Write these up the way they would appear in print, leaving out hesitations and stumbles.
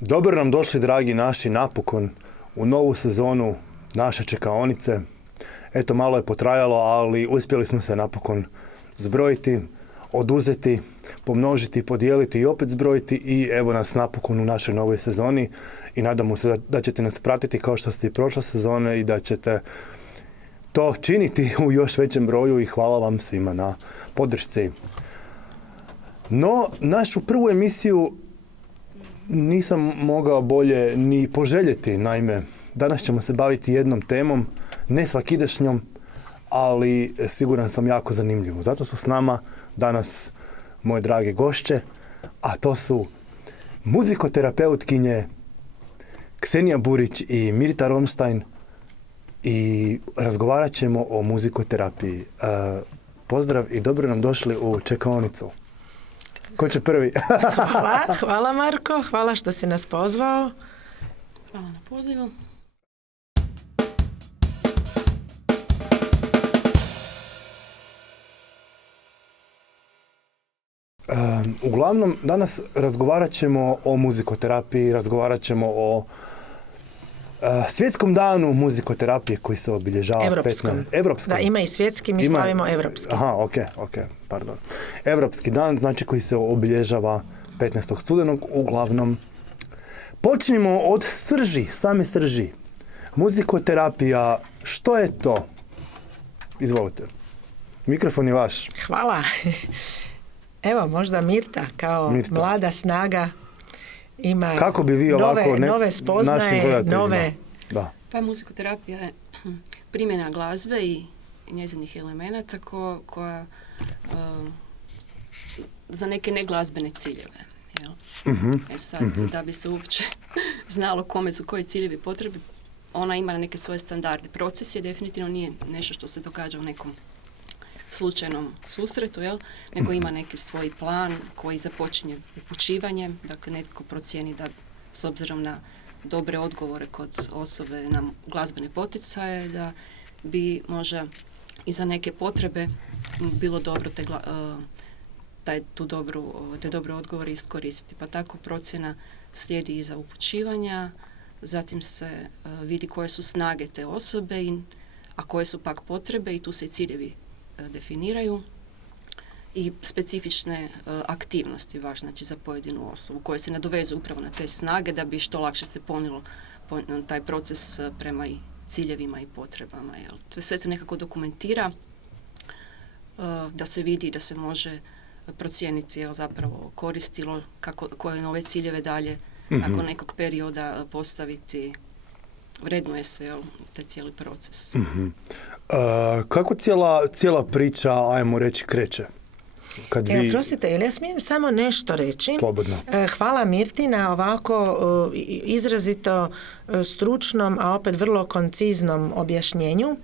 Dobro nam došli, dragi naši, napokon u novu sezonu naše čekaonice. Eto, malo je potrajalo, ali uspjeli smo se napokon zbrojiti, oduzeti, pomnožiti, podijeliti i opet zbrojiti i evo nas napokon u našoj novoj sezoni i nadamo se da ćete nas pratiti kao što ste i prošle sezone i da ćete to činiti u još većem broju i hvala vam svima na podršci. No, našu prvu emisiju nisam mogao bolje ni poželjeti, naime, danas ćemo se baviti jednom temom, ne svakidašnjom, ali siguran sam jako zanimljivo. Zato su s nama danas moje drage gošće, a to su muzikoterapeutkinje Ksenija Burić i Mirta Romstein i razgovarat ćemo o muzikoterapiji. Pozdrav i dobro nam došli u čekaonicu. Ko će prvi? Hvala Marko, hvala što si nas pozvao. Hvala na pozivu. Uglavnom, danas razgovarat ćemo o muzikoterapiji, razgovarat ćemo o svjetskom danu muzikoterapije koji se obilježava Evropskom. Da, ima i svjetski, mi stavimo evropski. Aha, ok, pardon. Evropski dan, znači koji se obilježava 15. studenog, uglavnom. Počnimo od same srži. Muzikoterapija, što je to? Izvolite. Mikrofon je vaš. Hvala. Evo, možda Mirta kao mlada snaga ima kako bi vi ovako nove spoznaje, nove... Da. Pa muzikoterapija je primjena glazbe i njezinih elemenata koja za neke neglazbene ciljeve. Jel? Sad, da bi se uopće znalo kome su koji ciljevi potrebi, ona ima neke svoje standarde. Proces je definitivno nije nešto što se događa u nekom slučajnom susretu, nego ima neki svoj plan koji započinje upućivanjem, dakle netko procijeni da s obzirom na dobre odgovore kod osobe na glazbene poticaje, da bi možda i za neke potrebe bilo dobro te dobre odgovore iskoristiti. Pa tako procjena slijedi iza upućivanja, zatim se vidi koje su snage te osobe, a koje su pak potrebe i tu se i ciljevi definiraju i specifične aktivnosti važne, znači za pojedinu osobu koje se nadovezuju upravo na te snage da bi što lakše se ponilo taj proces prema i ciljevima i potrebama. Sve se nekako dokumentira da se vidi, da se može procijeniti zapravo koristilo koje nove ciljeve dalje nakon nekog perioda postaviti, vrednuje se taj cijeli proces. Kako cijela priča, ajmo reći, kreće? Prostite, jel ja smijem samo nešto reći? Slobodno. Hvala Mirti na ovako izrazito stručnom, a opet vrlo konciznom objašnjenju.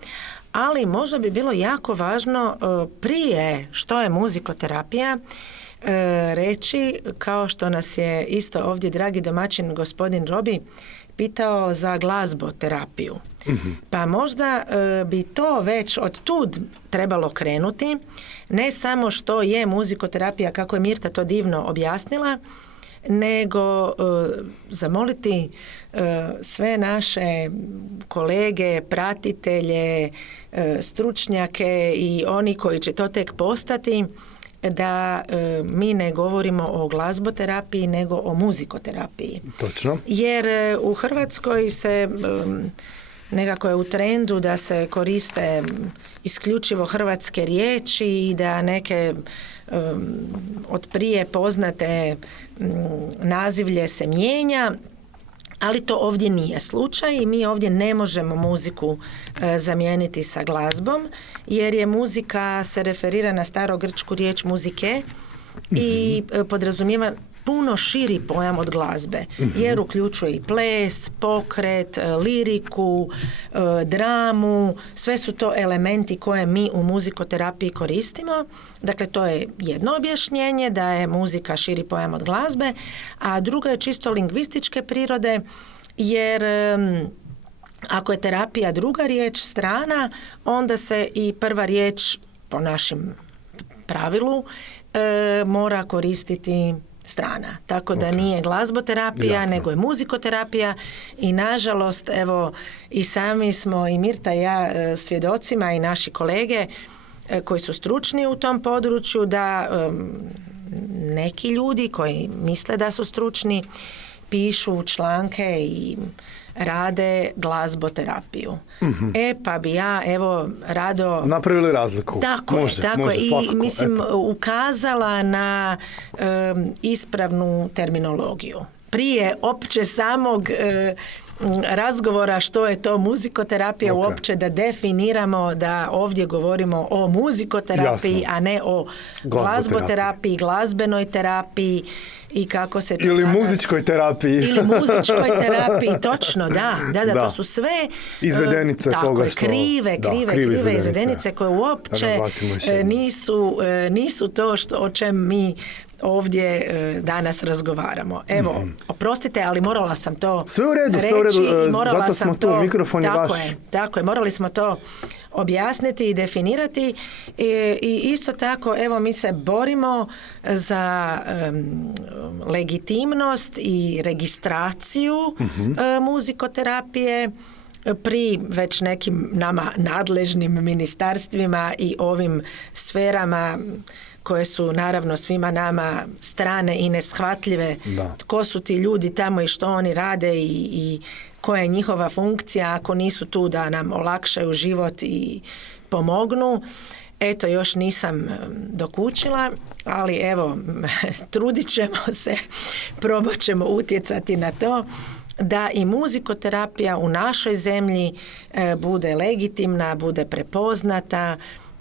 Ali možda bi bilo jako važno prije što je muzikoterapija reći, kao što nas je isto ovdje dragi domaćin gospodin Robi pitao za glazboterapiju. Pa možda bi to već od tud trebalo krenuti, ne samo što je muzikoterapija, kako je Mirta to divno objasnila, nego zamoliti sve naše kolege, pratitelje, stručnjake i oni koji će to tek postati, da mi ne govorimo o glazboterapiji nego o muzikoterapiji. Točno. Jer u Hrvatskoj se nekako je u trendu da se koriste isključivo hrvatske riječi i da neke od prije poznate nazivlje se mijenja, ali to ovdje nije slučaj i mi ovdje ne možemo muziku zamijeniti sa glazbom, jer je muzika se referira na starogrčku riječ muzike i podrazumijeva puno širi pojam od glazbe, jer uključuje i ples, pokret, liriku, dramu, sve su to elementi koje mi u muzikoterapiji koristimo. Dakle, to je jedno objašnjenje da je muzika širi pojam od glazbe, a drugo je čisto lingvističke prirode, jer ako je terapija druga riječ strana, onda se i prva riječ po našim pravilu mora koristiti strana. Tako da nije glazboterapija, Jasno. nego je muzikoterapija i nažalost, evo, i sami smo, i Mirta i ja, svjedocima i naši kolege koji su stručni u tom području, da neki ljudi koji misle da su stručni pišu članke i rade glazboterapiju. Pa bi ja, evo, rado... Napravili razliku. Tako je. I svakako. mislim, Eto. ukazala na ispravnu terminologiju. Prije opće samog razgovora što je to muzikoterapija, uopće da definiramo da ovdje govorimo o muzikoterapiji, Jasno. a ne o glazboterapiji, glazbenoj terapiji i kako se to Ili danas... muzičkoj terapiji. Ili muzičkoj terapiji, točno, da, to su sve izvedenice tako toga je, što... krive izvedenice koje uopće nisu to o čem mi ovdje danas razgovaramo. Evo, oprostite, ali morala sam to sve u redu, zato smo tu, mikrofon je vaš. Tako je, morali smo to objasniti i definirati i isto tako, evo, mi se borimo za legitimnost i registraciju muzikoterapije pri već nekim nama nadležnim ministarstvima i ovim sferama koje su naravno svima nama strane i neshvatljive. Da. Tko su ti ljudi tamo i što oni rade i koja je njihova funkcija ako nisu tu da nam olakšaju život i pomognu. Eto, još nisam dokučila, ali evo, trudit ćemo se, probat ćemo utjecati na to da i muzikoterapija u našoj zemlji bude legitimna, bude prepoznata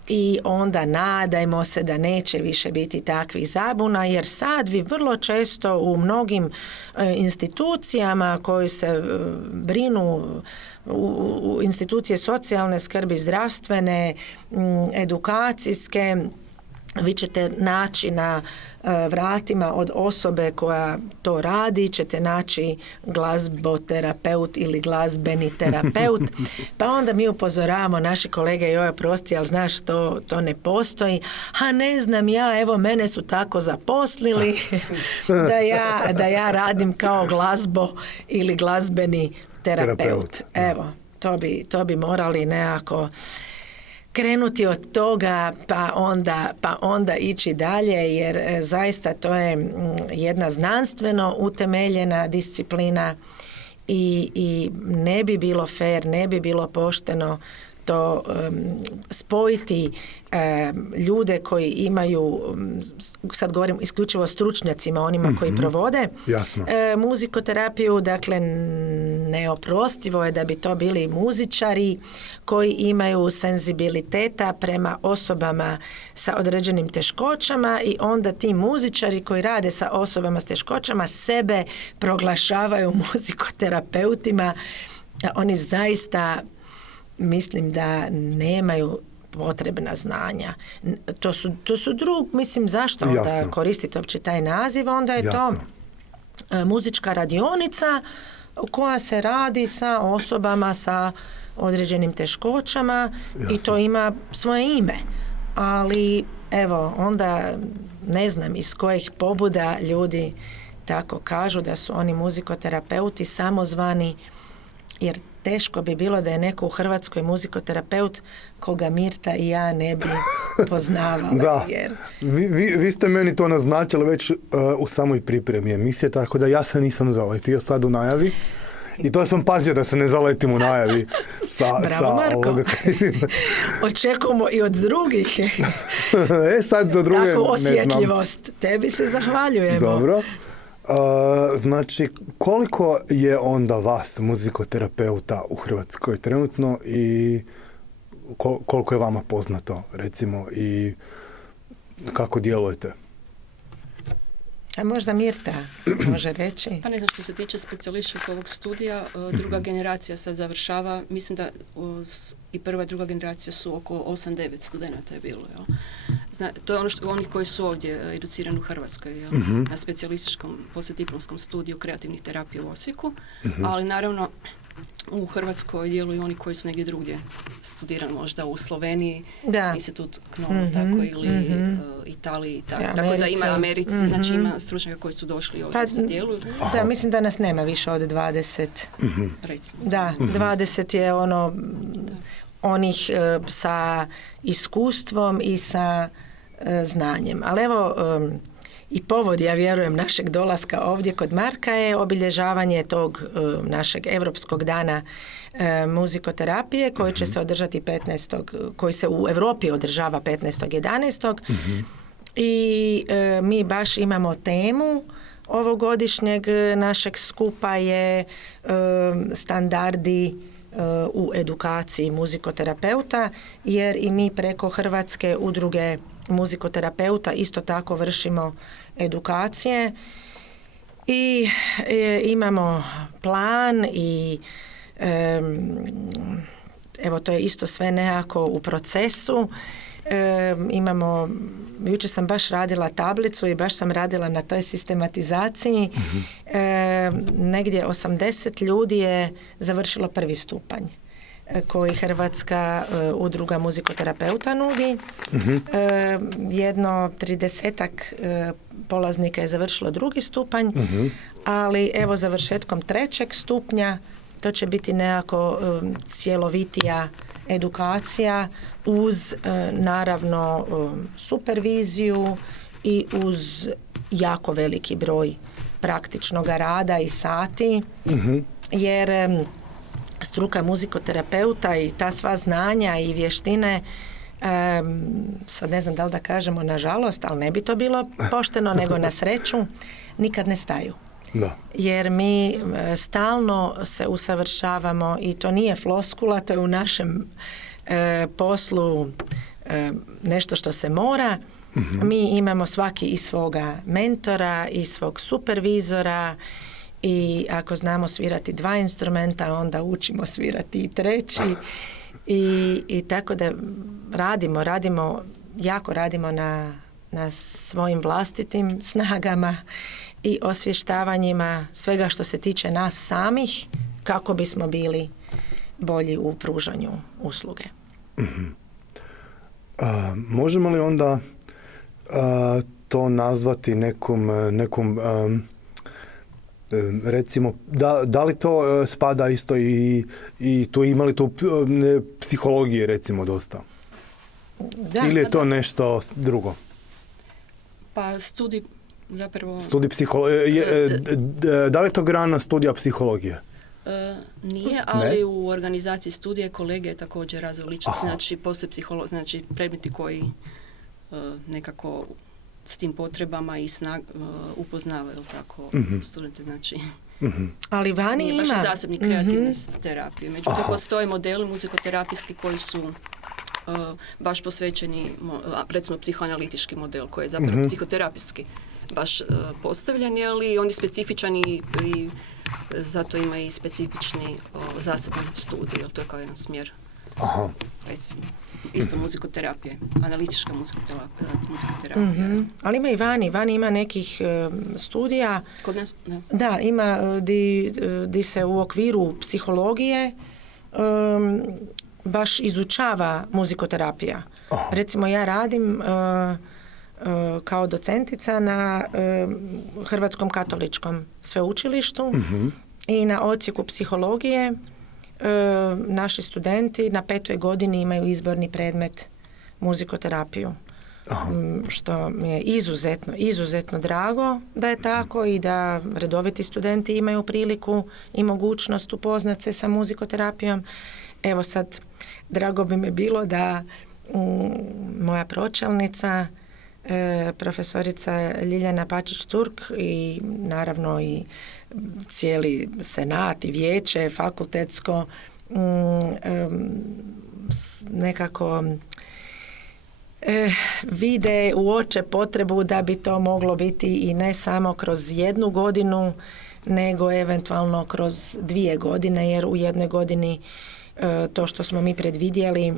i onda nadajmo se da neće više biti takvih zabuna, jer sad vi vrlo često u mnogim institucijama koji se brinu u institucije socijalne skrbi, zdravstvene, edukacijske, vi ćete naći na vratima od osobe koja to radi, ćete naći glazboterapeut ili glazbeni terapeut, pa onda mi upozoravamo naši kolege, joj, oprosti, ali znaš, to ne postoji, a ne znam ja, evo, mene su tako zaposlili da ja radim kao glazbo ili glazbeni terapeut. Evo, to bi morali nekako krenuti od toga pa onda ići dalje, jer zaista to je jedna znanstveno utemeljena disciplina i ne bi bilo fair, ne bi bilo pošteno to spojiti ljude koji imaju, sad govorim isključivo stručnjacima, onima koji provode muzikoterapiju, dakle neoprostivo je da bi to bili muzičari koji imaju senzibiliteta prema osobama sa određenim teškoćama i onda ti muzičari koji rade sa osobama s teškoćama sebe proglašavaju muzikoterapeutima. Oni zaista, mislim da nemaju potrebna znanja. To su mislim, zašto onda koristiti uopće taj naziv? Onda je to muzička radionica koja se radi sa osobama sa određenim teškoćama i to ima svoje ime. Ali, evo, onda ne znam iz kojih pobuda ljudi tako kažu da su oni muzikoterapeuti samozvani, jer teško bi bilo da je neko u Hrvatskoj muzikoterapeut koga Mirta i ja ne bi poznavala. Da, jer... vi ste meni to naznačili već u samoj pripremi emisije, tako da ja se nisam zaletio sad u najavi. I to sam pazio da se ne zaletim u najavi Bravo, Marko. Očekujemo i od drugih. Sad za druge takvu osjetljivost. Tebi se zahvaljujemo. Dobro. Znači, koliko je onda vas, muzikoterapeuta, u Hrvatskoj trenutno i koliko je vama poznato, recimo, i kako djelujete? A možda Mirta može reći? Pa ne znam, što se tiče specijalističkog ovog studija, druga generacija sad završava, mislim da i prva i druga generacija su oko 8-9 studenata je bilo. Jel? To je ono onih koji su ovdje educirani u Hrvatskoj, jel? Na specijalističkom poslijediplomskom studiju kreativnih terapija u Osijeku, ali naravno u Hrvatskoj djeluju oni koji su negdje drugdje studirali, možda u Sloveniji, Da. institut KNOM, tako, ili Italiji, tako. Ja, Tako da ima Americi. Americi, znači ima stručnjaka koji su došli ovdje da djeluju, Da, mislim da nas nema više od 20. recimo. Da, 20 je onih sa iskustvom i sa znanjem. Ali evo, i povod, ja vjerujem, našeg dolaska ovdje kod Marka je obilježavanje tog našeg Europskog dana muzikoterapije koji će se održati 15. koji se u Europi održava 15.11. I mi baš imamo temu ovogodišnjeg našeg skupa je standardi u edukaciji muzikoterapeuta, jer i mi preko Hrvatske udruge muzikoterapeuta isto tako vršimo edukacije i imamo plan i evo to je isto sve nekako u procesu. Imamo, jučer sam baš radila tablicu i baš sam radila na toj sistematizaciji. Negdje 80 ljudi je završilo prvi stupanj koji Hrvatska udruga muzikoterapeuta nudi. Jedno 30-ak polaznika je završilo drugi stupanj, ali evo završetkom 3. stupnja to će biti nekako cjelovitija edukacija uz naravno superviziju i uz jako veliki broj praktičnog rada i sati, jer struka muzikoterapeuta i ta sva znanja i vještine, sad ne znam da li da kažemo nažalost, ali ne bi to bilo pošteno, nego na sreću, nikad ne staju. Da. Jer mi stalno se usavršavamo i to nije floskula, to je u našem poslu nešto što se mora. Mi imamo svaki i svoga mentora i svog supervizora i ako znamo svirati 2 instrumenta, onda učimo svirati i 3. I tako da jako radimo na svojim vlastitim snagama i osvještavanjima svega što se tiče nas samih kako bismo bili bolji u pružanju usluge. Možemo li onda to nazvati nekom recimo, da li to spada isto i tu imali tu psihologije recimo dosta? Da, ili je to nešto drugo? Pa studij zapravo... Studij psihologije, da li je to grana studija psihologije? Nije, ali u organizaciji studije kolege također razvoj ličnosti, znači poslije psiholog, znači predmeti koji nekako s tim potrebama i upoznavaju tako studente, znači ali vani nije ima baš zasebni kreativne terapije. Međutim, postoje modeli muzikoterapijski koji su baš posvećeni, recimo psihoanalitički model koji je zapravo psihoterapijski baš postavljen, ali on je specifičan i zato ima i specifični zaseban studij, to je kao jedan smjer. Recimo, isto muzikoterapije, analitička muzikoterapija. Ali ima i vani ima nekih studija. Kod nas? Da, ima di se u okviru psihologije baš izučava muzikoterapija. Recimo ja radim kao docentica na Hrvatskom katoličkom sveučilištu i na odsjeku psihologije naši studenti na 5. godini imaju izborni predmet muzikoterapiju. Što mi je izuzetno drago da je tako i da redoviti studenti imaju priliku i mogućnost upoznat se sa muzikoterapijom. Evo sad, drago bi mi bilo da moja pročelnica, profesorica Ljiljana Pačić-Turk i naravno i cijeli senat i vijeće fakultetsko nekako vide, uoče potrebu da bi to moglo biti i ne samo kroz 1 godinu, nego eventualno kroz 2 godine, jer u 1 godini to što smo mi predvidjeli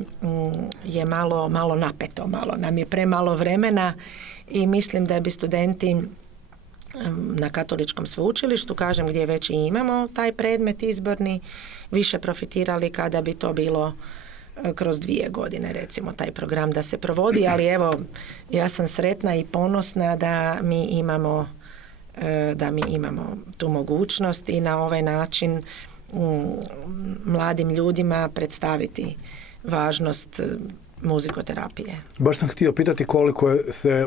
je malo napeto, malo nam je premalo vremena i mislim da bi studenti na Katoličkom sveučilištu, kažem, gdje već i imamo taj predmet izborni, više profitirali kada bi to bilo kroz 2 godine, recimo, taj program da se provodi, ali evo, ja sam sretna i ponosna da mi imamo tu mogućnost i na ovaj način mladim ljudima predstaviti važnost muzikoterapije. Baš sam htio pitati koliko se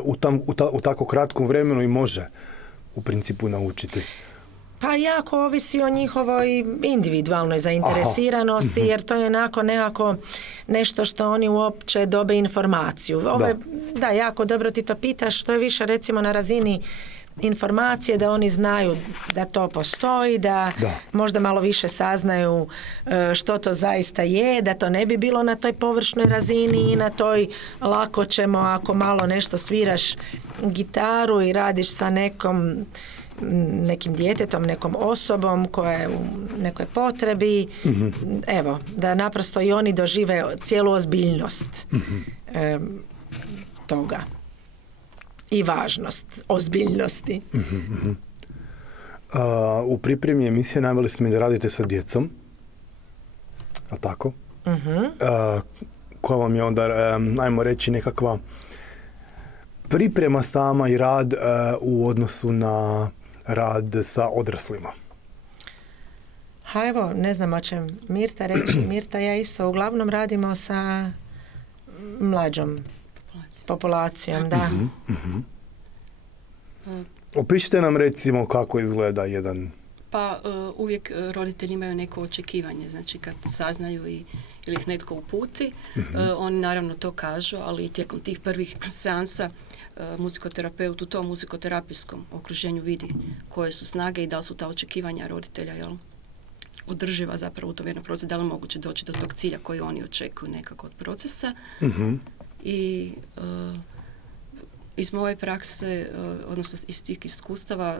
u tako kratkom vremenu i može u principu naučiti. Pa jako ovisi o njihovoj individualnoj zainteresiranosti, jer to je onako nekako nešto što oni uopće dobe informaciju. Da, jako dobro ti to pitaš, što je više recimo na razini informacije, da oni znaju da to postoji, da možda malo više saznaju što to zaista je, da to ne bi bilo na toj površnoj razini i na toj lako ćemo ako malo nešto sviraš gitaru i radiš sa nekim djetetom, nekom osobom koja je u nekoj potrebi. Evo, da naprosto i oni dožive cijelu ozbiljnost toga. I važnost ozbiljnosti. U pripremi emisije naveli ste mi da radite sa djecom. A tako? Koja vam je onda, ajmo reći, nekakva priprema sama i rad u odnosu na rad sa odraslima? Ha evo, ne znam o će Mirta reći. Mirta, ja isto uglavnom radimo sa mlađom populacijom, da. Opišite nam recimo kako izgleda jedan... Pa uvijek roditelji imaju neko očekivanje, znači kad saznaju ili ih netko uputi, oni naravno to kažu, ali i tijekom tih prvih seansa muzikoterapeut u tom muzikoterapijskom okruženju vidi koje su snage i da li su ta očekivanja roditelja održiva zapravo u tom jednom procesu, da li je moguće doći do tog cilja koji oni očekuju nekako od procesa. I iz moje prakse, odnosno iz tih iskustava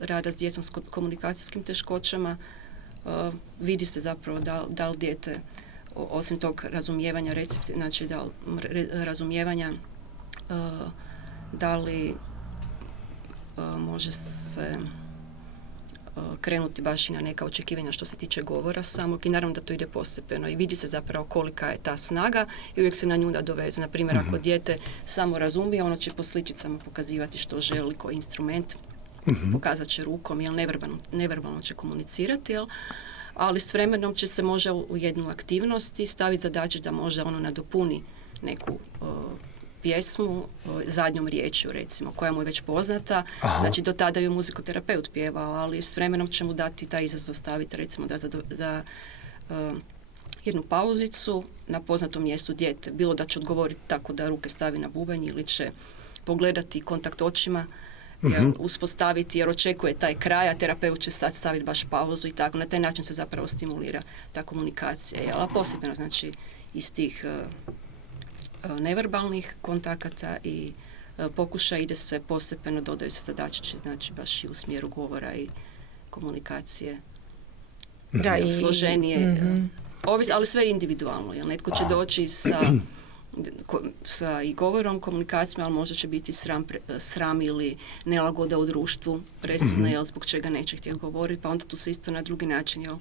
rada s djecom s komunikacijskim teškoćama, vidi se zapravo da li dijete, osim tog razumijevanja znači da razumijevanja, da li može se krenuti baš i na neka očekivanja što se tiče govora samog i naravno da to ide postepeno i vidi se zapravo kolika je ta snaga i uvijek se na nju doveze. Na primjer, ako dijete samo razumije, ono će po sličicama pokazivati što želi, koji instrument, pokazat će rukom, neverbalno će komunicirati, ali s vremenom će se može u jednu aktivnost i staviti zadaće da može ono nadopuni neku pjesmu zadnjom riječju, recimo, koja mu je već poznata. Znači, do tada ju muzikoterapeut pjevao, ali s vremenom će mu dati taj izazov staviti, recimo, da za jednu pauzicu na poznatom mjestu dijete. Bilo da će odgovoriti tako da ruke stavi na bubanj ili će pogledati kontakt očima, uspostaviti, jer očekuje taj kraj, a terapeut će sad staviti baš pauzu i tako. Na taj način se zapravo stimulira ta komunikacija. A posebno, znači, iz tih neverbalnih kontakata i pokušaj ide se postepeno, dodaju se zadačići, znači baš i u smjeru govora i komunikacije. Da, i složenije, ali sve individualno, jer netko će doći sa i govorom, komunikacijom, ali možda će biti sram ili nelagoda u društvu presudna, jel, zbog čega neće htjeti govoriti, pa onda tu se isto na drugi način, jel,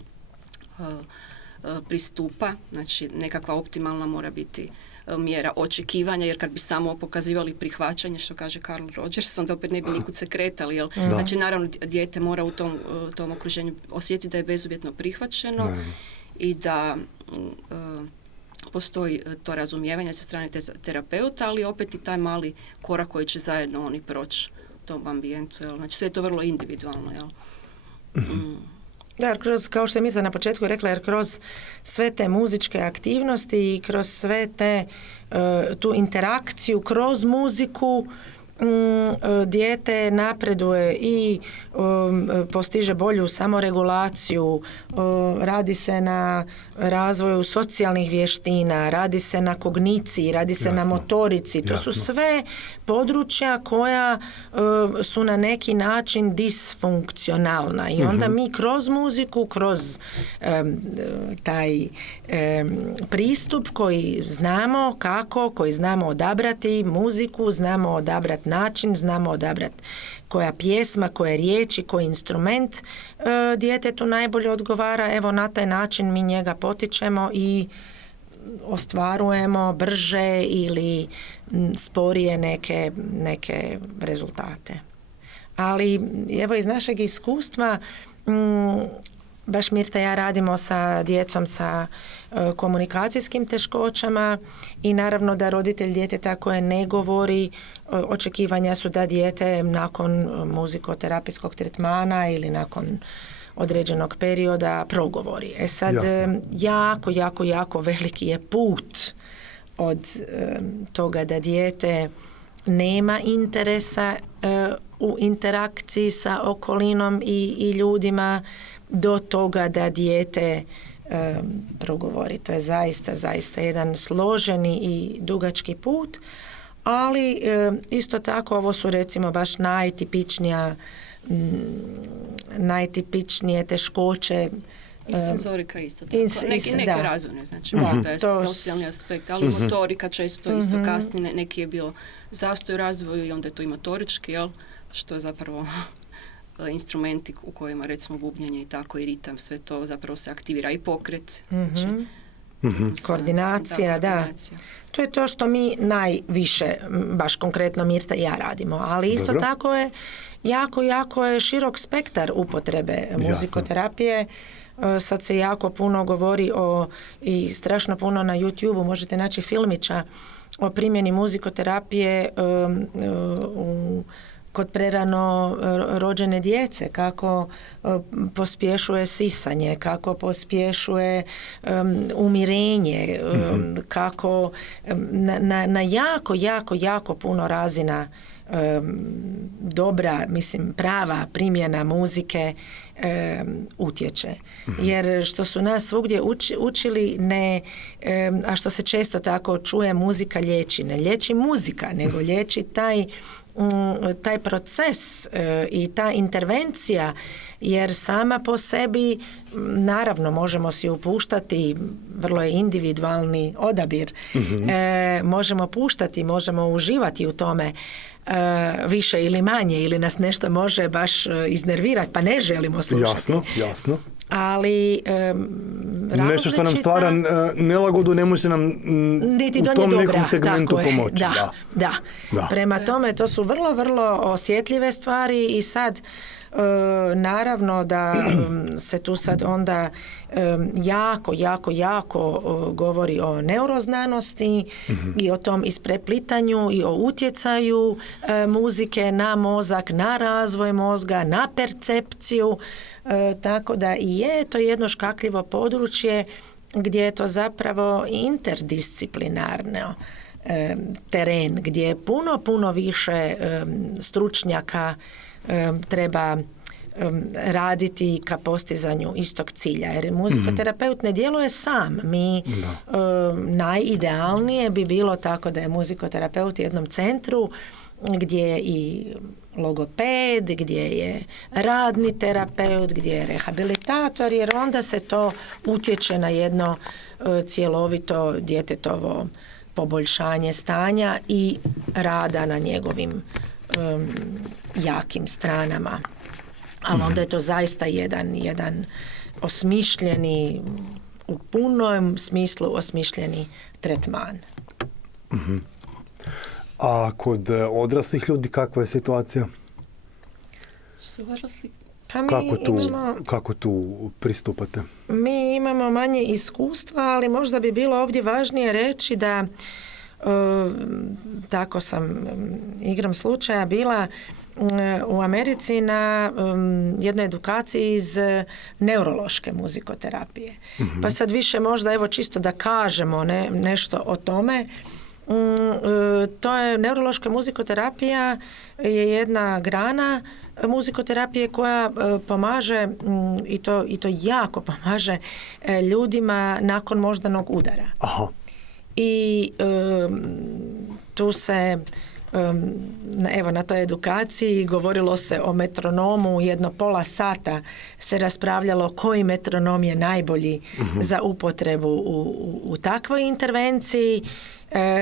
pristupa, znači nekakva optimalna mora biti mjera očekivanja, jer kad bi samo pokazivali prihvaćanje, što kaže Carl Rogers, onda opet ne bi nikud se kretali. Jel? Znači, naravno, dijete mora u tom okruženju osjetiti da je bezuvjetno prihvaćeno i da postoji to razumijevanje sa strane terapeuta, ali opet i taj mali korak koji će zajedno oni proći u tom ambijentu. Jel? Znači, sve je to vrlo individualno. Jel? Da, kao što je Mirta na početku rekla, jer kroz sve te muzičke aktivnosti i kroz sve tu interakciju, kroz muziku, dijete napreduje i postiže bolju samoregulaciju, radi se na razvoju socijalnih vještina, radi se na kogniciji, radi se na motorici. To su sve područja koja su na neki način disfunkcionalna i onda mi kroz muziku, kroz taj pristup koji znamo kako, koji znamo odabrati muziku, znamo odabrati način, znamo odabrati koja pjesma, koje riječi, koji instrument djetetu najbolje odgovara. Evo na taj način mi njega potičemo i ostvarujemo brže ili sporije neke rezultate. Ali evo iz našeg iskustva baš Mirta i ja radimo sa djecom sa komunikacijskim teškoćama i naravno da roditelj djeteta koje ne govori, očekivanja su da dijete nakon muzikoterapijskog tretmana ili nakon određenog perioda progovori. Sad, jako veliki je put od toga da dijete nema interesa u interakciji sa okolinom i ljudima do toga da dijete progovori. To je zaista jedan složeni i dugački put, ali isto tako ovo su recimo baš najtipičnije teškoće. I senzorika isto tako. Neke razvojne, znači da je socijalni aspekt, ali motorika često isto kasni, neki je bio zastoj u razvoju i onda je to i motorički, jel? Što je zapravo instrumenti u kojima recimo bubnjanje i tako i ritam, sve to zapravo se aktivira i pokret. Znači, koordinacija, da. To je to što mi najviše, baš konkretno Mirta i ja radimo, ali isto tako je jako je širok spektar upotrebe muzikoterapije. Sad se jako puno govori i strašno puno na YouTube-u možete naći filmića o primjeni muzikoterapije kod prerano rođene djece, kako pospješuje sisanje, kako pospješuje umirenje, kako na jako puno razina dobra, prava primjena muzike utječe. Jer što su nas svugdje učili, a što se često tako čuje, muzika liječi. Ne liječi muzika, nego liječi taj proces i ta intervencija, jer sama po sebi naravno možemo si upuštati, vrlo je individualni odabir, možemo puštati, možemo uživati u tome više ili manje, ili nas nešto može baš iznervirati pa ne želimo slušati. Jasno. Ali nešto što nam stvara nelagodu ne može nam niti u tom nekom segmentu pomoći. Da. Prema tome to su vrlo osjetljive stvari i sad naravno da se tu sad onda jako govori o neuroznanosti i o tom ispreplitanju i o utjecaju muzike na mozak, na razvoj mozga, na percepciju, tako da i je to jedno škakljivo područje gdje je to zapravo interdisciplinarno teren, gdje je puno više stručnjaka treba raditi ka postizanju istog cilja. Jer muzikoterapeut ne djeluje sam. Mi najidealnije bi bilo tako da je muzikoterapeut u jednom centru gdje je i logoped, gdje je radni terapeut, gdje je rehabilitator, jer onda se to utječe na jedno cjelovito djetetovo poboljšanje stanja i rada na njegovim jakim stranama. Ali onda je to zaista jedan osmišljeni, u punom smislu osmišljeni tretman. A kod odraslih ljudi kakva je situacija? Kako tu pristupate? Mi imamo manje iskustva, ali možda bi bilo ovdje važnije reći da tako sam igrom slučaja bila u Americi na jednoj edukaciji iz neurološke muzikoterapije. Pa sad više možda evo čisto da kažemo nešto o tome. To je neurološka muzikoterapija, je jedna grana muzikoterapije koja pomaže i to jako pomaže ljudima nakon moždanog udara. Aha. I tu se evo na toj edukaciji govorilo se o metronomu, jedno pola sata se raspravljalo koji metronom je najbolji za upotrebu u takvoj intervenciji.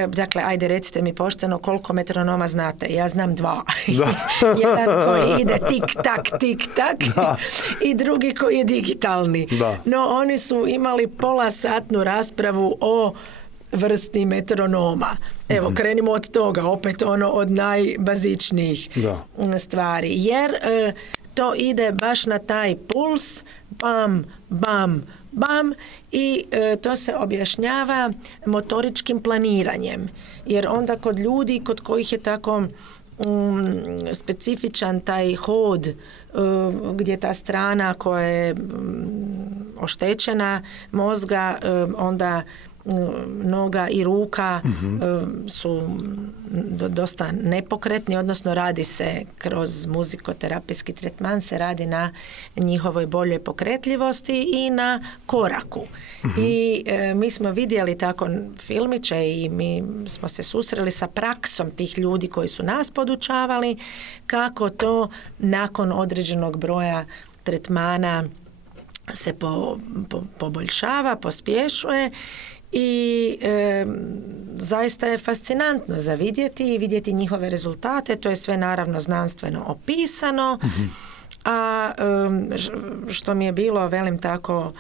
Dakle, ajde recite mi pošteno koliko metronoma znate. Ja znam 2. Jedan koji ide tik-tak, tik-tak i drugi koji je digitalni. No, oni su imali pola satnu raspravu o vrsti metronoma. Evo, krenimo od toga, opet ono od najbazičnijih stvari. Jer to ide baš na taj puls, bam, bam, bam, i to se objašnjava motoričkim planiranjem. Jer onda kod ljudi kod kojih je tako specifičan taj hod gdje ta strana koja je oštećena mozga, onda noga i ruka su dosta nepokretni, odnosno radi se kroz muzikoterapijski tretman, se radi na njihovoj boljoj pokretljivosti i na koraku. I mi smo vidjeli tako filmiće i mi smo se susreli sa praksom tih ljudi koji su nas podučavali kako to nakon određenog broja tretmana se poboljšava, pospješuje. I zaista je fascinantno za vidjeti i vidjeti njihove rezultate. To je sve naravno znanstveno opisano. A što mi je bilo, velim tako,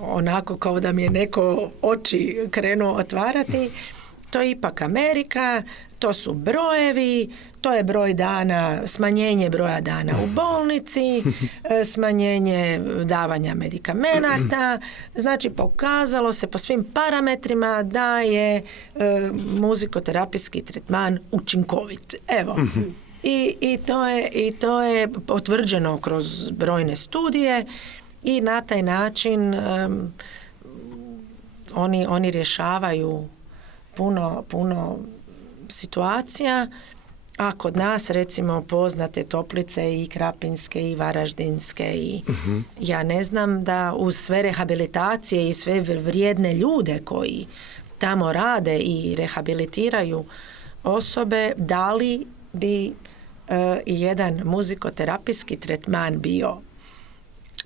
onako kao da mi je neko oči krenuo otvarati, to je ipak Amerika, to su brojevi, to je broj dana, smanjenje broja dana u bolnici, smanjenje davanja medikamenata. Znači, pokazalo se po svim parametrima da je muzikoterapijski tretman učinkovit. Evo. I to je potvrđeno kroz brojne studije i na taj način oni rješavaju puno situacija, a kod nas recimo poznate Toplice i Krapinske i Varaždinske i ja ne znam da uz sve rehabilitacije i sve vrijedne ljude koji tamo rade i rehabilitiraju osobe, da li bi jedan muzikoterapijski tretman bio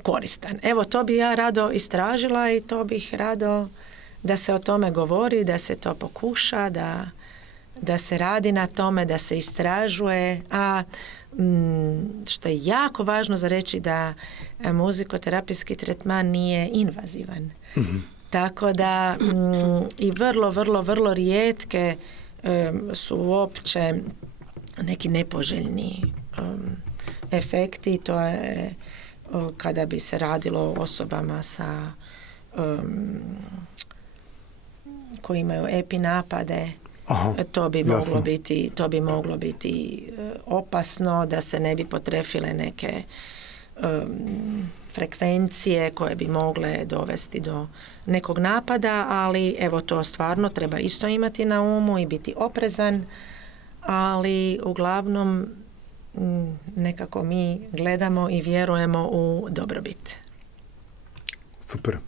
koristan. Evo, to bi ja rado istražila i to bih rado da se o tome govori, da se to pokuša, da se radi na tome, da se istražuje, a što je jako važno za reći da muzikoterapijski tretman nije invazivan. Tako da i vrlo rijetke su uopće neki nepoželjni efekti. To je kada bi se radilo o osobama sa koji imaju epinapade. To bi moglo biti opasno, da se ne bi potrefile neke frekvencije koje bi mogle dovesti do nekog napada, ali evo, to stvarno treba isto imati na umu i biti oprezan, ali uglavnom nekako mi gledamo i vjerujemo u dobrobit. Super.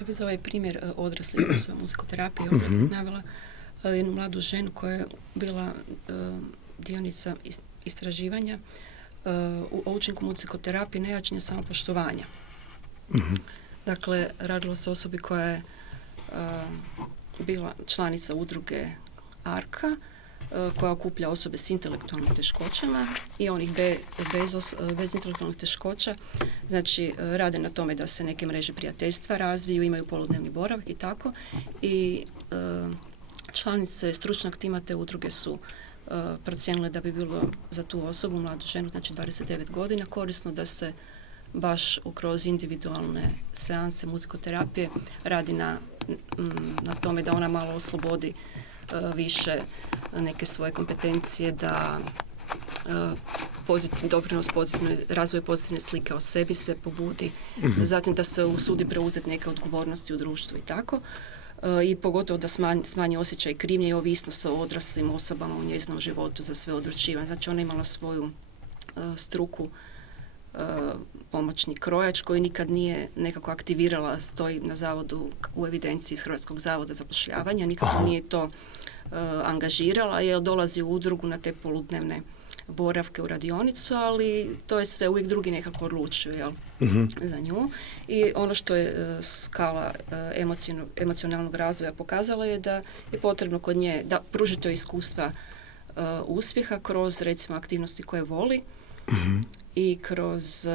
Ja bih za ovaj primjer odraslih u muzikoterapiji odraslih navela jednu mladu ženu koja je bila dionica istraživanja o učinku muzikoterapije na jačanje samopoštovanja. Dakle, radilo se o osobi koja je bila članica udruge ARKA, koja okuplja osobe s intelektualnim teškoćama i onih bez intelektualnih teškoća. Znači, rade na tome da se neke mreže prijateljstva razviju, imaju poludnevni boravak i tako. I članice stručnog tima te udruge su procijenile da bi bilo za tu osobu, mladu ženu, znači 29 godina, korisno da se baš kroz individualne seanse muzikoterapije radi na tome da ona malo oslobodi više neke svoje kompetencije, da doprinos razvoju pozitivne slike o sebi se pobudi, zatim da se usudi preuzeti neke odgovornosti u društvu i tako. I pogotovo da smanji osjećaj krivnje i ovisnost o odraslim osobama u njezinom životu za sve odlučivanje. Znači, ona imala svoju struku, pomoćni krojač koji nikad nije nekako aktivirala, stoji na zavodu u evidenciji iz Hrvatskog zavoda za zapošljavanje, nikako nije to angažirala, jer dolazi u udrugu na te poludnevne boravke u radionicu, ali to je sve uvijek drugi nekako odlučuju, jel, za nju. I ono što je skala emocionalnog razvoja pokazala je da je potrebno kod nje da pruži to iskustva uspjeha kroz, recimo, aktivnosti koje voli i kroz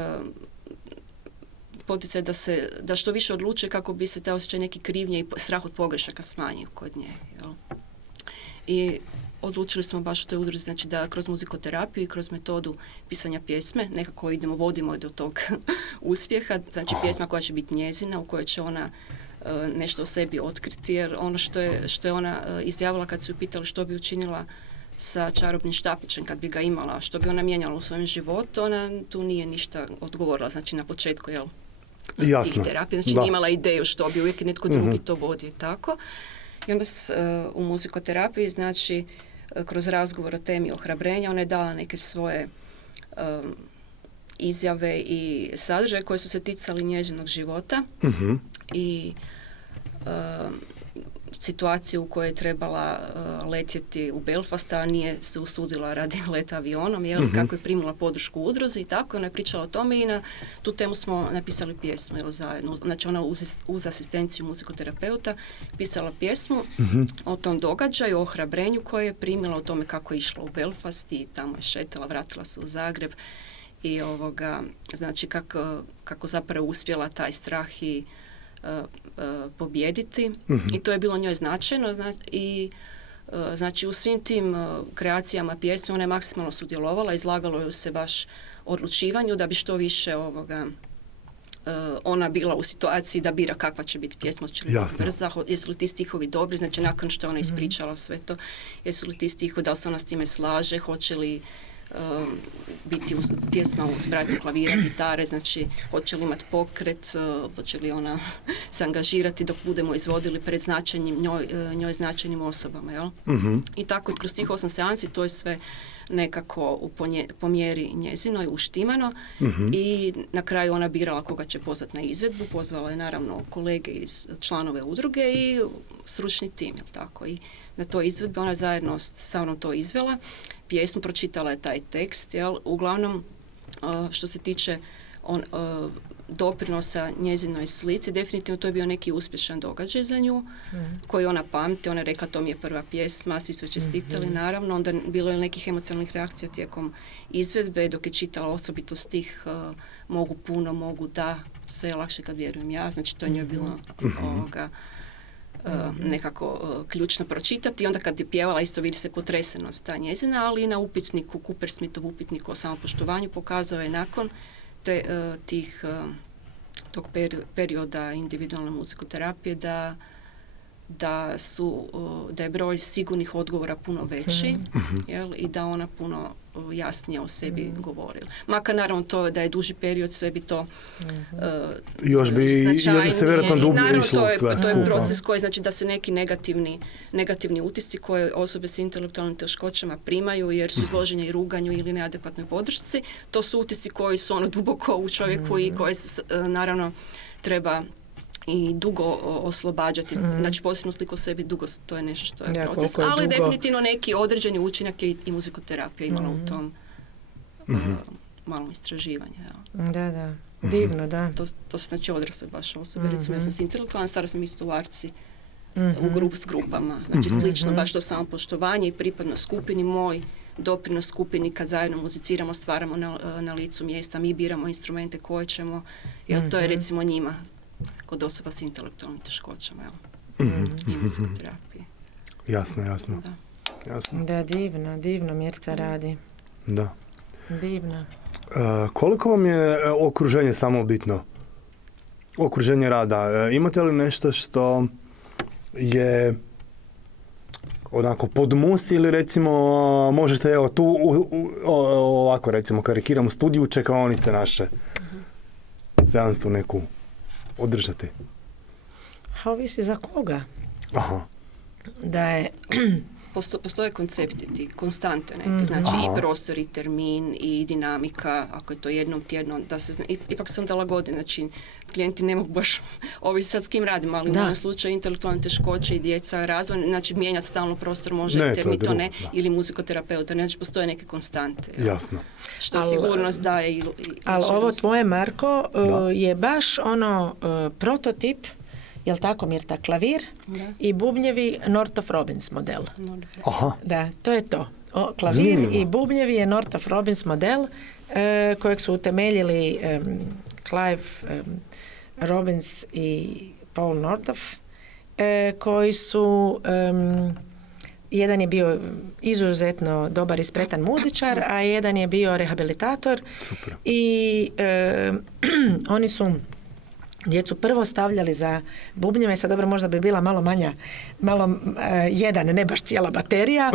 poticaj da što više odlučuje kako bi se taj osjećaj neki krivnje i strah od pogrešaka smanjio kod nje, jel. I odlučili smo baš u toj udruzi, znači da kroz muzikoterapiju i kroz metodu pisanja pjesme nekako vodimo do tog uspjeha, znači pjesma koja će biti njezina, u kojoj će ona nešto o sebi otkriti, jer ono što je ona izjavila kad su ju pitali što bi učinila sa čarobnim štapićem kad bi ga imala, što bi ona mijenjala u svojem životu, ona tu nije ništa odgovorila, znači na početku, jel, tih terapija, znači nije imala ideju što bi, uvijek netko drugi to vodio i tako. I onda u muzikoterapiji, znači, kroz razgovor o temi ohrabrenja, ona je dala neke svoje izjave i sadržaje koje su se ticali njezinog života i situacije u kojoj je trebala letjeti u Belfast, a nije se usudila radi leta avionom, jel, kako je primila podršku u udruzi i tako, ona je pričala o tome i na tu temu smo napisali pjesmu, jel, zajedno. Znači ona uz asistenciju muzikoterapeuta pisala pjesmu o tom događaju, o ohrabrenju koje je primila, o tome kako je išla u Belfast i tamo je šetala, vratila se u Zagreb i znači kako zapravo uspjela taj strah i pobijediti i to je bilo njoj značajno znači u svim tim kreacijama pjesme ona je maksimalno sudjelovala, izlagalo ju se baš odlučivanju da bi što više ona bila u situaciji da bira kakva će biti pjesma, će li biti brza, jesu li ti stihovi dobri, znači nakon što ona ispričala sve to, jesu li ti stihovi, da li se ona s time slaže, hoće li biti pjesma uz pratnju klavira, gitare, znači hoće li imati pokret, hoće li ona se angažirati dok budemo izvodili pred njoj značajnim osobama, jel? I tako kroz tih 8 seansi to je sve nekako po mjeri njezinoj uštimano i na kraju ona birala koga će pozvati na izvedbu, pozvala je naravno kolege iz članove udruge i stručni tim, jel tako? I na toj izvedbi ona zajedno sa mnom to izvela, pjesmu, pročitala je taj tekst, jel? Uglavnom, što se tiče doprinosa njezinoj slici, definitivno to je bio neki uspješan događaj za nju, koji ona pamti, ona je rekla to mi je prva pjesma, svi su čestitali, naravno, onda bilo je nekih emocionalnih reakcija tijekom izvedbe, dok je čitala osobito stih mogu puno, mogu da, sve je lakše kad vjerujem ja, znači to je njoj bilo nekako ključno pročitati i onda kad je pjevala isto vidi se potresenost ta njezina, ali i na upitniku, Coopersmithov upitnik o samopoštovanju pokazao je nakon tog perioda individualne muzikoterapije da je broj sigurnih odgovora puno veći, jel, i da ona puno jasnije o sebi govorila. Makar naravno to da je duži period, sve bi to još bi se vjerojatno dublje išlo sve. To je proces koji znači da se neki negativni utisci koje osobe s intelektualnim teškoćama primaju jer su izloženi i ruganju ili neadekvatnoj podršci, to su utisci koji su duboko u čovjeku i koje naravno treba i dugo oslobađati. Znači posebno sliku o sebi dugo, to je nešto što je proces. Ali definitivno neki određeni učinak je i muzikoterapija imala u tom malom istraživanju. Da. Divno, da. To su znači odrasle baš osobe. Recimo ja sam s intelektualna, sada sam isto u Arci s grupama. Znači slično, baš to samopoštovanje i pripadnost skupini, moj doprinos skupini kad zajedno muziciramo, stvaramo na licu mjesta, mi biramo instrumente koje ćemo, jer to je recimo njima kod osoba s intelektualnim teškoćama, i muzikoterapije. Jasno. Da, divno Mirca radi. Da. Divno. Koliko vam je okruženje samo bitno? Okruženje rada. Imate li nešto što je onako pod mus ili recimo možete tu ovako recimo karikiramo studiju čekaonice naše seansu neku održati? Ovisi za koga. Aha. Da je postoje koncepti, ti konstante neke, znači i prostor, i termin, i dinamika, ako je to jednom tjedno, da se ipak se onda lagodi, znači klijenti ne mogu baš ovisiti sad s kim radimo, ali u mojem slučaju intelektualne teškoće i djeca, razvoj, znači mijenjati stalno prostor može, termin to ne, ili muzikoterapeuta, znači postoje neke konstante. Jasno. Što sigurnost daje i ali ovo tvoje, Marko, je baš ono prototip, jel tako, Mirta, klavir i bubnjevi Northrop Robbins model. Aha. Da, to je to. Klavir Zanimljivo. i bubnjevi je Northrop Robbins model kojeg su utemeljili Clive Robbins i Paul Northrop, koji su jedan je bio izuzetno dobar i spretan muzičar, a jedan je bio rehabilitator. Super. I oni su djecu prvo stavljali za bubnjeve, sad dobro, možda bi bila malo manja, jedan, ne baš cijela baterija,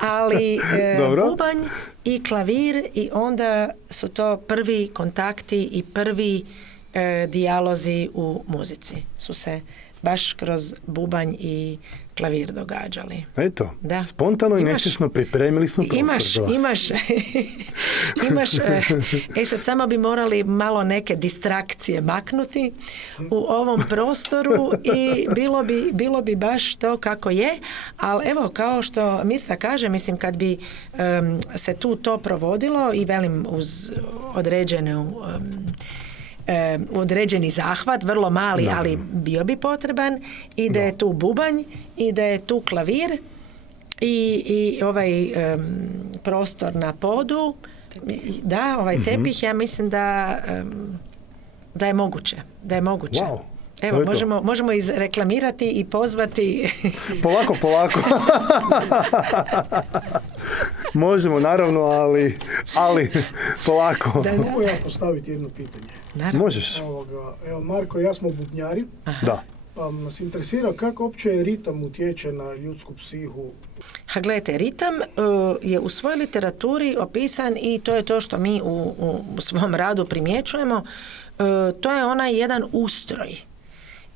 ali bubanj i klavir, i onda su to prvi kontakti i prvi dijalozi u muzici su se baš kroz bubanj i klavir događali. Eto, spontano i nesvjesno pripremili smo prostor. Imaš, sad samo bi morali malo neke distrakcije maknuti u ovom prostoru i bilo bi baš to kako je, ali evo, kao što Mirta kaže, mislim, kad bi se tu to provodilo i velim uz određeni zahvat, vrlo mali, ali bio bi potreban, i da je tu bubanj i da je tu klavir i ovaj prostor na podu, ovaj tepih, ja mislim da je moguće. Wow. Evo, možemo izreklamirati i pozvati. Polako. Možemo, naravno, ali polako. Mogu ja postaviti jedno pitanje? Naravno. Možeš. Evo, Marko i ja smo bubnjari. Da. Pa nas interesira kako uopće ritam utječe na ljudsku psihu. Gledajte, ritam je u svojoj literaturi opisan, i to je to što mi u svom radu primjećujemo, to je onaj jedan ustroj.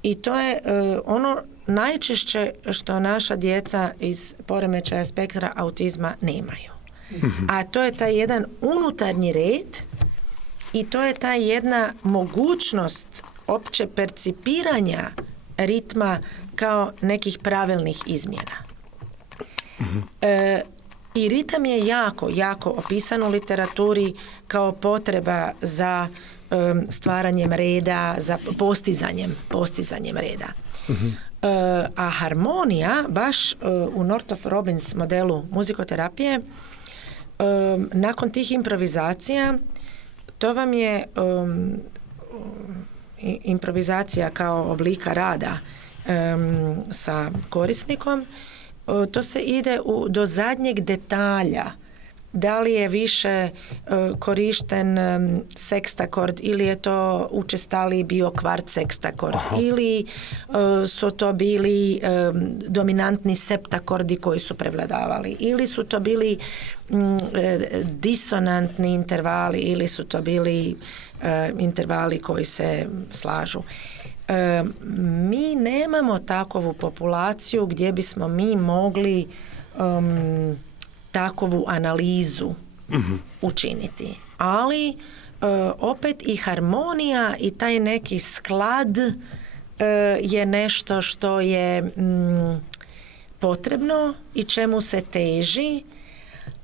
I to je ono najčešće što naša djeca iz poremećaja spektra autizma nemaju. A to je taj jedan unutarnji red i to je ta jedna mogućnost opće percipiranja ritma kao nekih pravilnih izmjena. I ritam je jako opisan u literaturi kao potreba za stvaranjem reda, za postizanjem reda. A harmonija, baš u Northrop Robbins modelu muzikoterapije, nakon tih improvizacija, to vam je improvizacija kao oblika rada sa korisnikom, to se ide do zadnjeg detalja. Da li je više korišten sekstakord ili je to učestaliji bio kvart sekstakord, ili su to bili dominantni septakordi koji su prevladavali, ili su to bili disonantni intervali, ili su to bili intervali koji se slažu. Mi nemamo takovu populaciju gdje bismo mi mogli takovu analizu učiniti. Ali opet i harmonija i taj neki sklad je nešto što je potrebno i čemu se teži,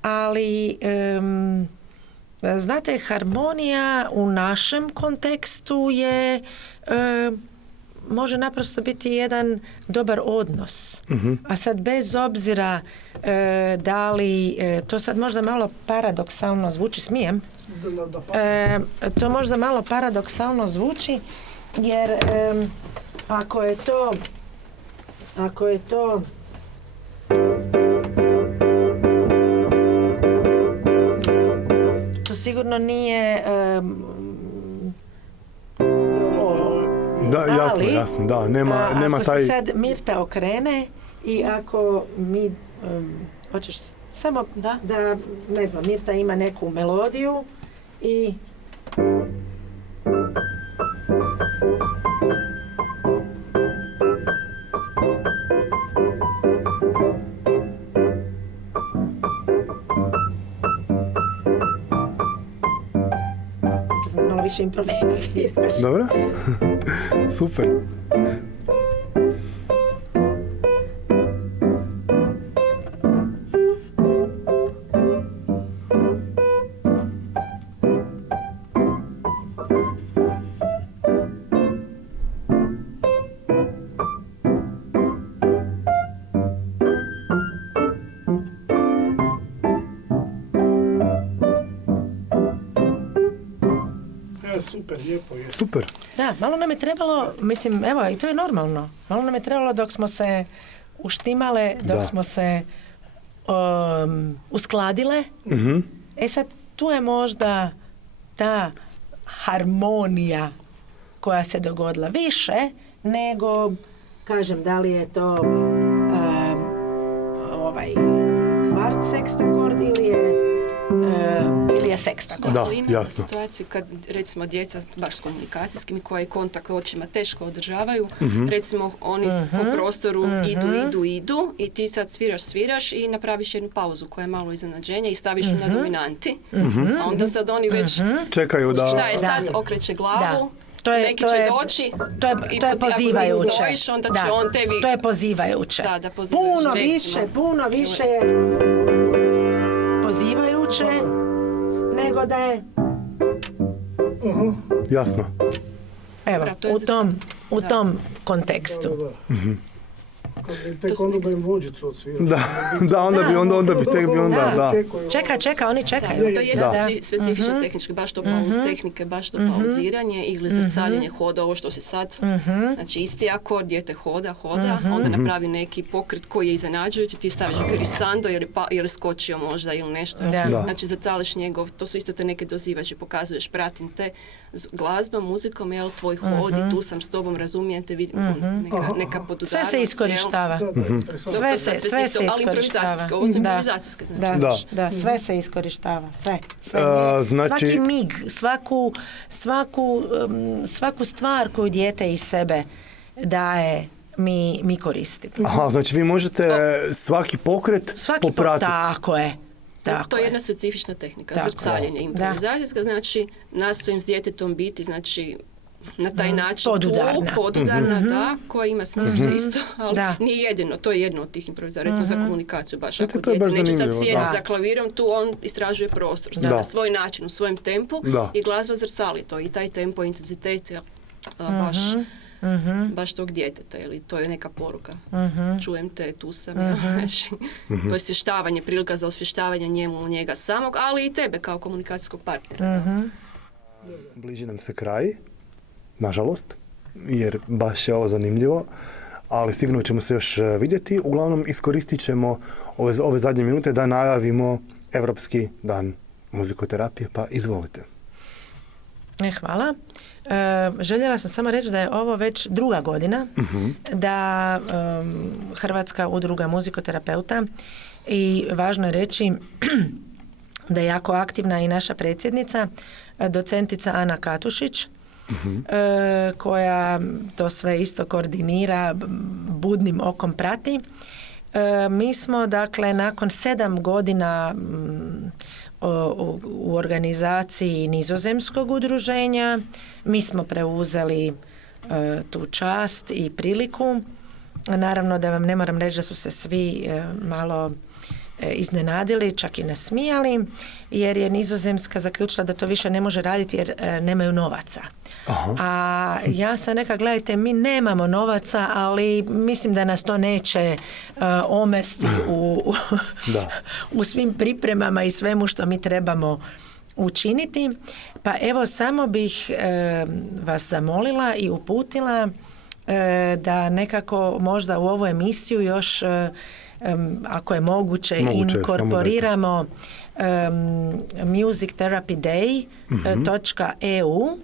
ali znate, harmonija u našem kontekstu je može naprosto biti jedan dobar odnos. A sad bez obzira da li to sad možda malo paradoksalno zvuči, smijem? To možda malo paradoksalno zvuči, jer ako je to to sigurno nije Da, jasno, da, nema taj... Ako se sad Mirta okrene i ako mi hoćeš samo da, ne znam, Mirta ima neku melodiju i malo više improviziraš. Dobro? Super. Super, lijepo je. Super. Da, malo nam je trebalo, mislim, evo, i to je normalno. Malo nam je trebalo dok smo se uštimale, dok Da. smo se uskladile. E sad, tu je možda ta harmonija koja se dogodila više nego, kažem, da li je to ovaj kvart sekstakord ili je sekstakord. Da, Ali ima jasno. situaciju kad recimo djeca baš s komunikacijskim i koji kontakt očima teško održavaju, recimo oni po prostoru idu i ti sad sviraš i napraviš jednu pauzu koja je malo iznenađenja i staviš ju na dominanti, a onda sad oni već Čekaju da... šta je sad, Da. okreće glavu, Da. neki će doći i to je ako ti pozivajuće. stojiš, onda će Da, on tebi... to je pozivajuće. Da, pozivajuće, Puno više je pozivajuće nego da je... Jasno. Evo, Dobro, to je u tom kontekstu. Tek onda da im vođicu odsvira. Da, onda bi tek bi onda, da. Čeka, oni čekaju. To je specifično tehnički, baš to tehnike, baš to pauziranje ili zrcaljenje hoda, ovo što se sad, znači isti akord, dijete hoda, onda napravi neki pokret koji je iznenađujući, ti staviš grisando jer skočio možda ili nešto. Da. Znači zacališ njegov, to su isto te neke dozivače, pokazuješ, pratim te glazbom, muzikom, jel, tvoj hod i tu sam s tobom, razumijem te, vidim neka podudarnost. Sve se iskorištava. Sve se iskorištava. Ovo su improvizacijske, znači. Da, sve se iskorištava. Sve. Znači- Svaki mig, svaku stvar koju dijete iz sebe daje, mi koristimo. Aha, znači vi možete svaki pokret popratiti. Tako je. To je jedna specifična tehnika, Tako. zrcaljenje improvizacijska, znači nastojim s djetetom biti, znači na taj način podudarna, da, koja ima smisla isto, ali nije jedino, to je jedno od tih improvizacija, recimo za komunikaciju baš, ako to je dijete baš neće sad zanimljivo, sjediti da. za klavirom, tu on istražuje prostor, na svoj način, u svojem tempu i glazba zrcali to i taj tempo, intenzitet, baš tog djeteta, ili to je neka poruka. Čujem te, tu sam, znači, to je osvještavanje, prilika za osvještavanje njega samog, ali i tebe kao komunikacijskog partnera. Bliži nam se kraj, nažalost, jer baš je ovo zanimljivo, ali sigurno ćemo se još vidjeti. Uglavnom iskoristit ćemo ove zadnje minute da najavimo Europski dan muzikoterapije, pa izvolite. Hvala. Željela sam samo reći da je ovo već druga godina da Hrvatska udruga muzikoterapeuta, i važno je reći da je jako aktivna i naša predsjednica, docentica Ana Katušić, koja to sve isto koordinira, budnim okom prati. Mi smo, dakle, nakon 7 godina u organizaciji Nizozemskog udruženja, mi smo preuzeli tu čast i priliku. Naravno da vam ne moram reći da su se svi malo iznenadili, čak i nasmijali, jer je Nizozemska zaključila da to više ne može raditi jer nemaju novaca. Aha. A ja sam neka, gledajte, mi nemamo novaca, ali mislim da nas to neće omesti u svim pripremama i svemu što mi trebamo učiniti. Pa evo, samo bih vas zamolila i uputila da nekako možda u ovu emisiju još ako je moguće inkorporiramo musictherapyday.eu.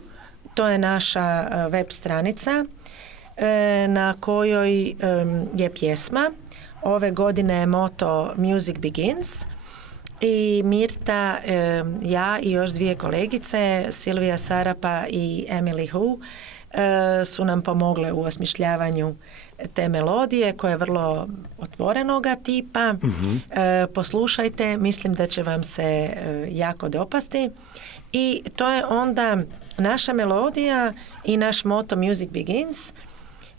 To je naša web stranica na kojoj je pjesma. Ove godine je moto Music Begins i Mirta, ja i još 2 kolegice, Silvija Sarapa i Emily Hu, su nam pomogle u osmišljavanju te melodije koja je vrlo otvorenoga tipa. Poslušajte, mislim da će vam se jako dopasti. I to je onda naša melodija i naš moto Music Begins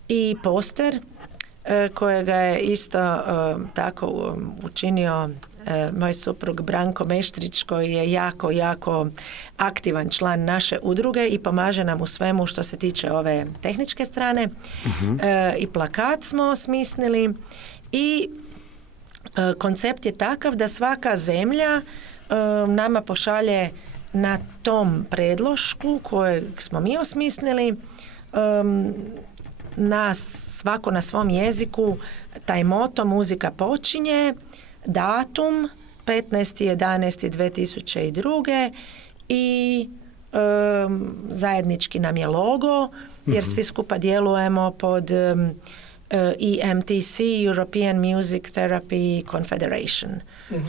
i poster kojega je isto tako učinio moj suprug Branko Meštrić, koji je jako, jako aktivan član naše udruge i pomaže nam u svemu što se tiče ove tehničke strane. I plakat smo osmislili i koncept je takav da svaka zemlja nama pošalje na tom predlošku kojeg smo mi osmislili svako na svom jeziku taj moto muzika počinje, datum 15.11.2002. i zajednički nam je logo jer svi skupa djelujemo pod EMTC, European Music Therapy Confederation.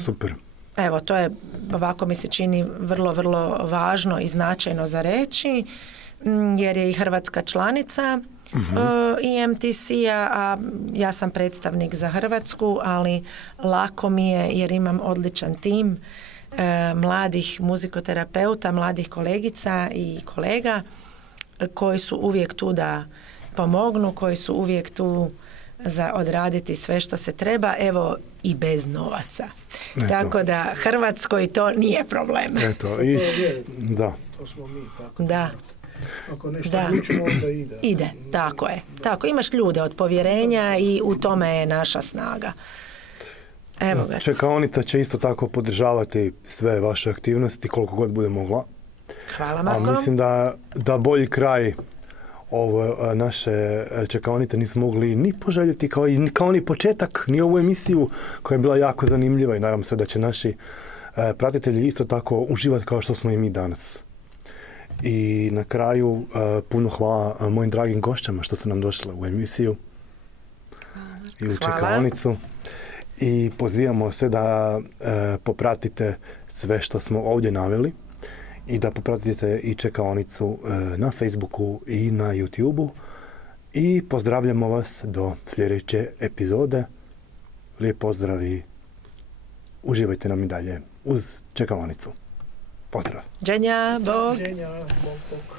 Super. Evo, to je, ovako mi se čini vrlo, vrlo važno i značajno za reći, jer je i Hrvatska članica EMTC-a, a ja sam predstavnik za Hrvatsku, ali lako mi je jer imam odličan tim mladih muzikoterapeuta, mladih kolegica i kolega koji su uvijek tu da pomognu, koji su uvijek tu za odraditi sve što se treba, evo i bez novaca. Eto. Tako da Hrvatskoj to nije problem. Eto, i, da. To smo mi, tako. Da. Ako nešto odlučimo, onda ide. Ide, tako je. Tako, imaš ljude od povjerenja i u tome je naša snaga. Evo ga. Čekaonica će isto tako podržavati sve vaše aktivnosti koliko god bude mogla. Hvala, A Marko. mislim da bolji kraj ovo naše čekaonice nismo mogli ni poželjeti kao ni početak, ni ovu emisiju koja je bila jako zanimljiva i naravno se da će naši pratitelji isto tako uživati kao što smo i mi danas. I na kraju puno hvala mojim dragim gošćama što su nam došle u emisiju i u čekaonicu. I pozivamo sve da popratite sve što smo ovdje naveli i da popratite i čekaonicu na Facebooku i na YouTubeu. I pozdravljamo vas do sljedeće epizode. Lijep pozdrav i uživajte nam i dalje uz čekaonicu. Pozdrav. Dženja, Bog. Dženja, bok, bok.